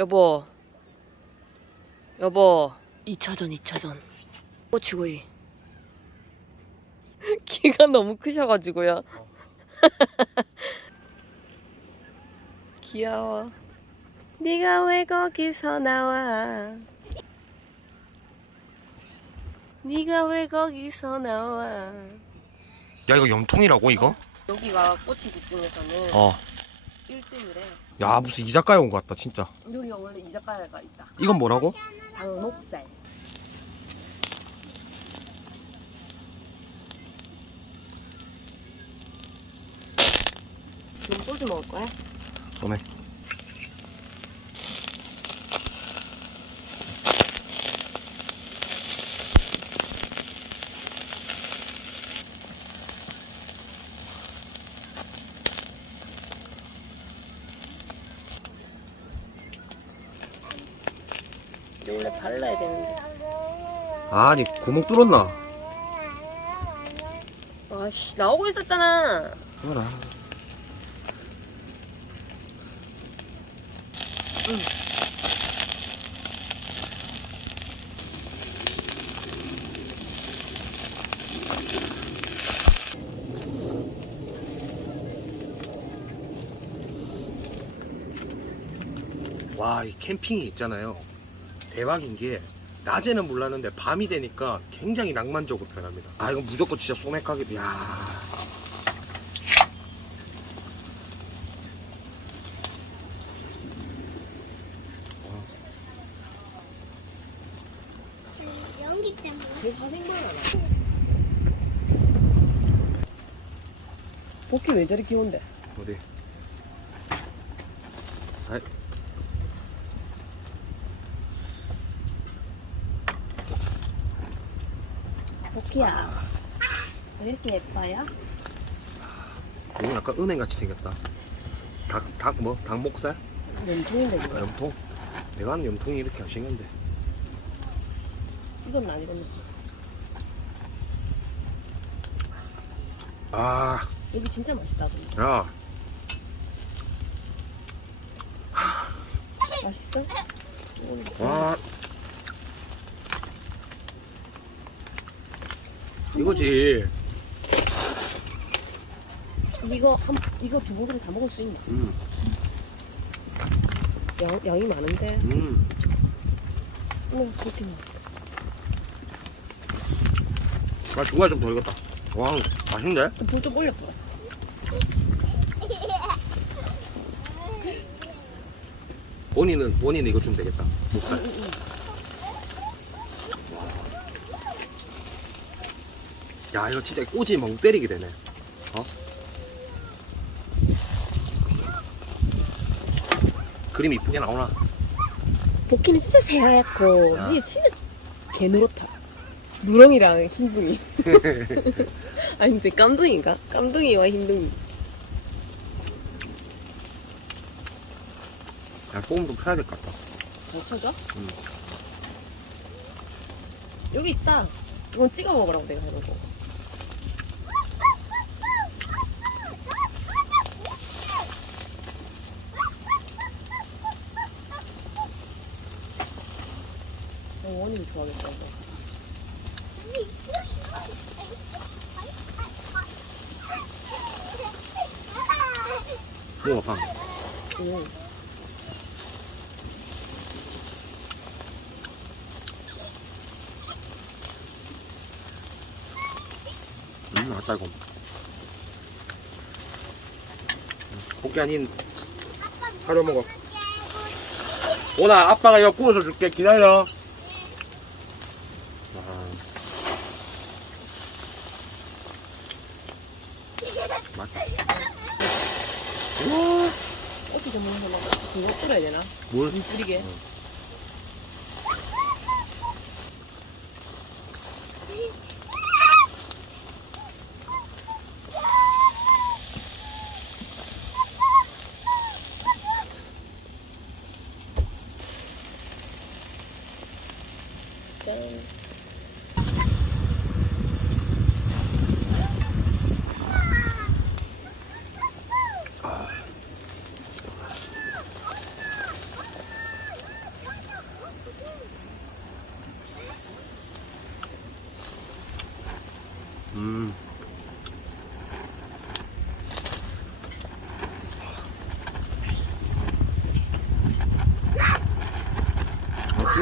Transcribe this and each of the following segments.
여보. 여보. 2차전, 2차전. 꼬치구이. 키가 너무 크셔가지고요. 귀여워. 네가 왜 거기서 나와? 네가 왜 거기서 나와? 야 이거 염통이라고 이거? 여기가 꼬치 집 중에서는 어. 1등이래. 야 무슨 이자카야 온 것 같다 진짜. 여기가 원래 이자카야가 있다. 이건 뭐라고? 당목살. 그럼 소주 먹을 거야? 소매. 이거 원래 발라야 되는데. 아니 구멍 뚫었나? 아씨 나오고 있었잖아. 그거라. 와, 이 캠핑이 있잖아요. 대박인 게 낮에는 몰랐는데 밤이 되니까 굉장히 낭만적으로 변합니다. 아, 이건 무조건 진짜 소맥가게. 야. 연기 때문에. 이거 다 생각나. 복귀 왜 저리 귀여운데? 어디? 아이. 복귀야. 왜 이렇게 예뻐요? 이건 약간 은행같이 생겼다. 닭, 닭 뭐? 닭목살? 연통인데 아, 이거. 염통? 내가 하는 염통이 이렇게 안 생겼는데. 이건 안 익었네. 아, 여기 진짜 맛있다. 근데. 야. 맛있어? 와. 이거지. 이거 한 이거 두 봉지를 다 먹을 수 있나? 음, 양, 양이 많은데. 음. 어, 그렇게 많아. 아, 중간에 좀 더 익었다. 와, 맛있는데? 불좀 올려봐. 본인은, 본인은 이거 주면 되겠다. 목살. 야, 이거 진짜 꼬지 멍 때리게 되네. 어? 그림 이쁘게 나오나? 복귀는 진짜 새하얗고 야. 이게 진짜 개누렇다. 누렁이랑 흰둥이. 아니 근데 깜둥이인가? 깜둥이와 흰둥이. 야, 소금 좀 펴야 될 것 같다. 더 쳐줘? 응. 여기 있다. 이건 찍어 먹으라고 내가 해놓고. 어, 원인이 좋아하겠다. 이거. 먹어봐. 응. 음, 아따, 이거. 고기 아닌, 하려 먹어. 오나, 아빠가 이거 구워서 줄게. 기다려. 아. 맛있다. 우와. 어떻게 먹는 거막 그거 뿌려야 되나? 뭘? 물 뿌리게. 짠.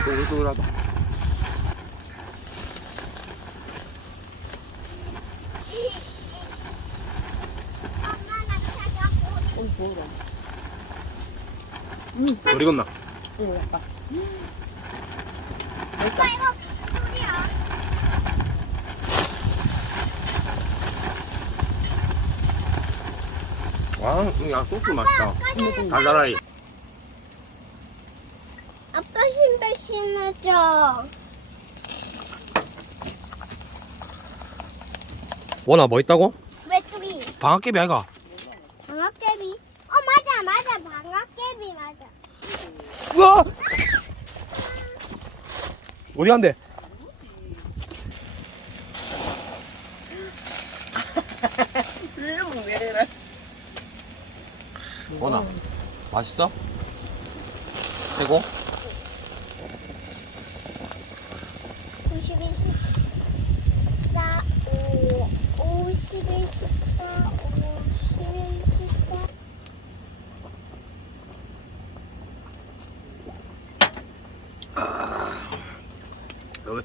또글또글하다. 엄마가 찾아보니 오늘 보여라. 덜 익었나? 응, 약간. 오빠 이거 소리야 와, 야, 소스 맛있다. 달달하니. 아빠 신어줘 원아, 뭐 있다고? 메뚜기 방학개비 아이가? 방학개비 어 맞아 맞아 방학개비 맞아 우와! 어디 간대? 원아, 맛있어? 최고?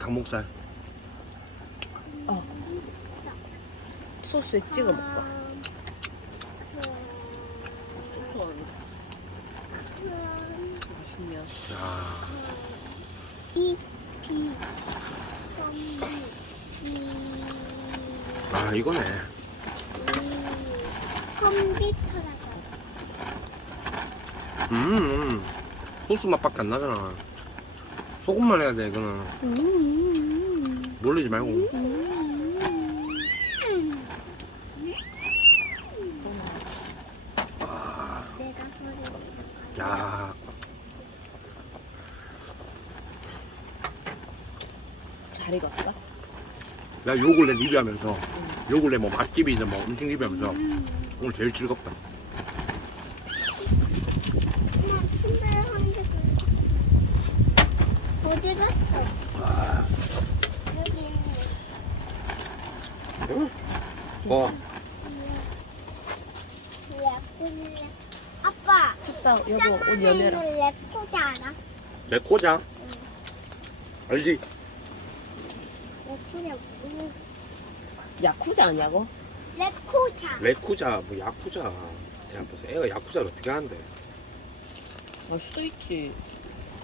닭목살. 소스에 찍어 먹봐. 소스가 맛있냐? 야, 아, 이거네. 컴퓨터라고 음, 음. 소스 맛밖에 안 나잖아. 소금만 해야 돼, 이거는. 놀리지 말고. 내가 소리 야, 잘 익었어? 나요 근래 리뷰하면서, 요 근래 뭐 맛집이나 뭐 음식 리뷰하면서 오늘 제일 즐겁다. 엄마 신발 한개 어디 갔어? 여기 있네. 어, 레코네. 아빠 식당 여보 옷 연애라. 있는 레코자 알아? 레코자. 알지? 레코자 뭐? 야쿠자 아니야고? 레코자 레쿠자, 뭐 야쿠자. 야, 무슨 애가 야쿠자를 어떻게 하는데? 알 수도 있지.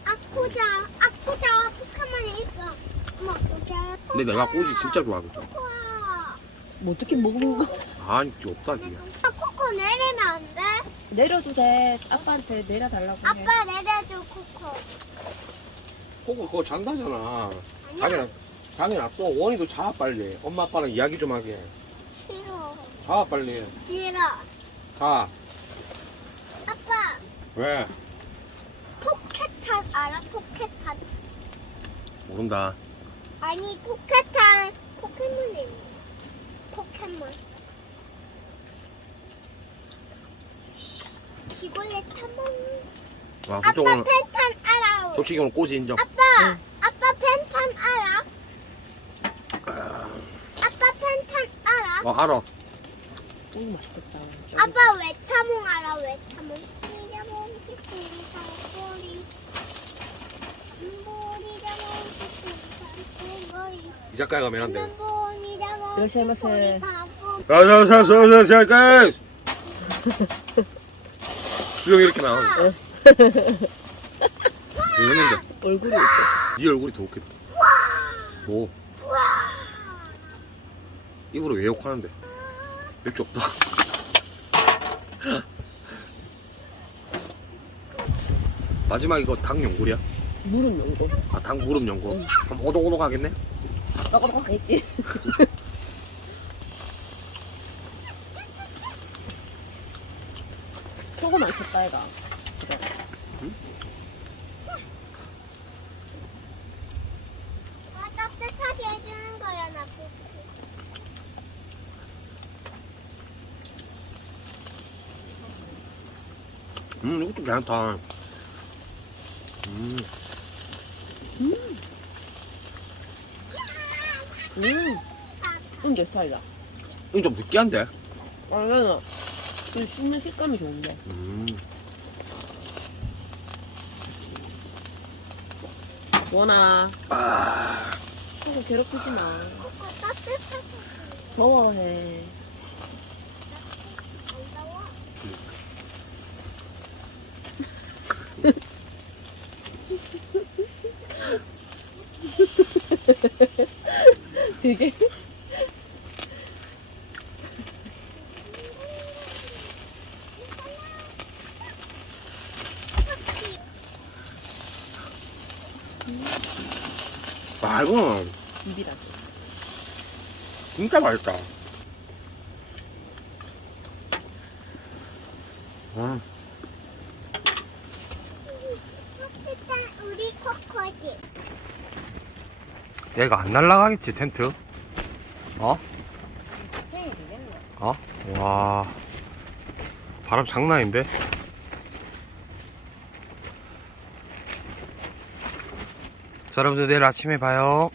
아쿠자 아 쿠자 포켓몬에 있어 엄마 어떻게? 근데 내가 꼬지 진짜 좋아하거든. 코코아 뭐 어떻게 먹는 거? 아니, 게 없다. 아, 코코 내리면 안 돼? 내려도 돼. 아빠한테 내려달라고 해. 아빠 내려줘 코코 그거, 그거 장난잖아. 아니야 자기랑, 자기랑 또 원이도 자, 빨리. 엄마, 아빠랑 이야기 좀 하게. 싫어 자, 빨리. 싫어 가. 아빠 왜? 토케탄 알아? 토케탄 모른다. 아니 토케탄 포켓몬이 포켓몬 지골레 탐험 와, 아빠 그쪽은, 펜탄 알아 솔직히 오늘 꼬지 인정. 아빠 응. 아빠 펜탄 알아? 아빠 펜탄 알아? 어, 알아. 오 맛있겠다. 아빠 외타몽 알아? 외타몽 이자몽 피꾸리 살꼬리 보리자몽 피꾸리 살꼬리 이 가면 돼. 보리자몽 이라시마세. 피꾸리 살꼬리 자, 자, 자, 자, 자, 자, 자. 수영이 이렇게 나와. 응. 이랬는데, 얼굴이 웃겼어. 네 얼굴이 더 웃기다. 뭐, 입으로 왜 욕하는데? 맥주 없다. 마지막 이거 닭 연골이야? 무릎 연고. 아, 닭 무릎 연골. 그럼 오독오독 하겠네? 했지. 소금 안 쳤다 얘가. 그래. 아, 따뜻하게 해주는 거야 나 그. 음, 이것도 괜찮다. 음, 음, 은제 스타일이다. 이거 좀 느끼한데? 아, 나는 그 씹는 식감이 좋은데. 음. 원아, 아, 하고 괴롭히지 마. 더워해. 되게. 와 이거 비비라. 진짜 맛있다. 음, 일단 우리 코코지. 얘가 안 날라가겠지 텐트? 어? 어? 와 바람 장난 아닌데? 자 여러분들 내일 아침에 봐요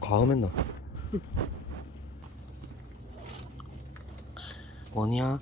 과음했나? 뭐냐?